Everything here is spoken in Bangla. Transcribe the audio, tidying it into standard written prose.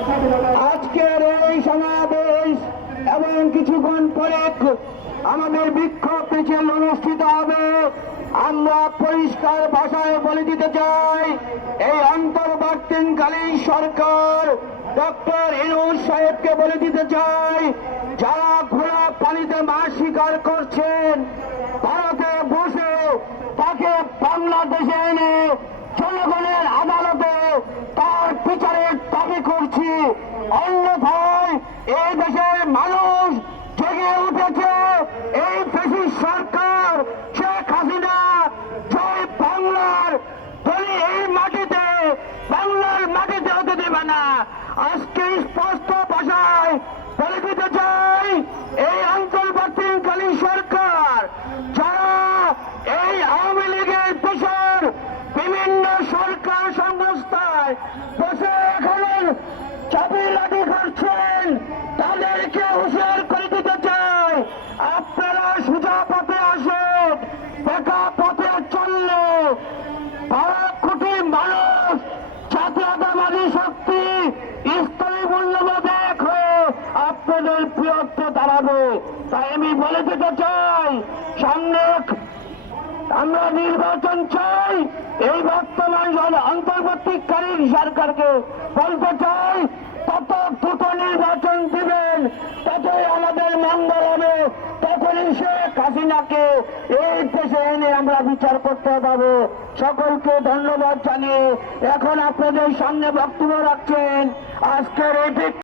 আজকের এই সমাবেশ এবং কিছুক্ষণ পরে আমাদের বিক্ষোভ মিছিল অনুষ্ঠিত হবে। আমরা পরিষ্কার ভাষায় বলে দিতে চাই, এই অন্তর্বর্তীকালীন সরকার ডক্টর ইউনূস সাহেবকে বলে দিতে চাই, যারা খোলা পানিতে মাছ শিকার করছেন ভারতে বসে তাকে বাংলাদেশে এনে জনগণের আদালতে তার বিচারের দাবি করছি। অন্যথায় এই দেশের মানুষ জেগে উঠেছে। এই ফ্যাসিস্ট সরকার শেখ হাসিনা জয় বাংলার বলি এই মাটিতে, বাংলার মাটিতে হতে দেবে না। আজকে স্পষ্ট ভাষায় বলে দিতে চাই, এই অন্তর্বর্তীকালীন সরকার যারা এই আওয়ামী লীগের দেশের বিভিন্ন সরকার সংস্থায় বসে এখন চাবি লাঠি করছেন, তাদেরকে হুঁশিয়ার করে দিতে চাই, আপনারা সোজা পথে আসেন। বেকা পথে চললে 12 কোটি মানুষ জাতীয়তাবাদী শক্তি ইসলামী মূল্যবোধ এক হয়ে আপনাদের প্রিয়ত্বে দাঁড়াবে। তাই আমি বলে দিতে চাই, সামনে আমরা নির্বাচন চাই। এই বর্তমান অন্তর্বর্তীকালীন সরকারকে বলতে চাই, তত দ্রুত নির্বাচন দিবেন, ততই আমাদের মঙ্গল হবে। তখনই শেখ হাসিনাকে এই দেশে এনে আমরা বিচার করতে পারবো। সকলকে ধন্যবাদ জানিয়ে এখন আপনাদের সামনে বক্তব্য রাখছেন আজকের এই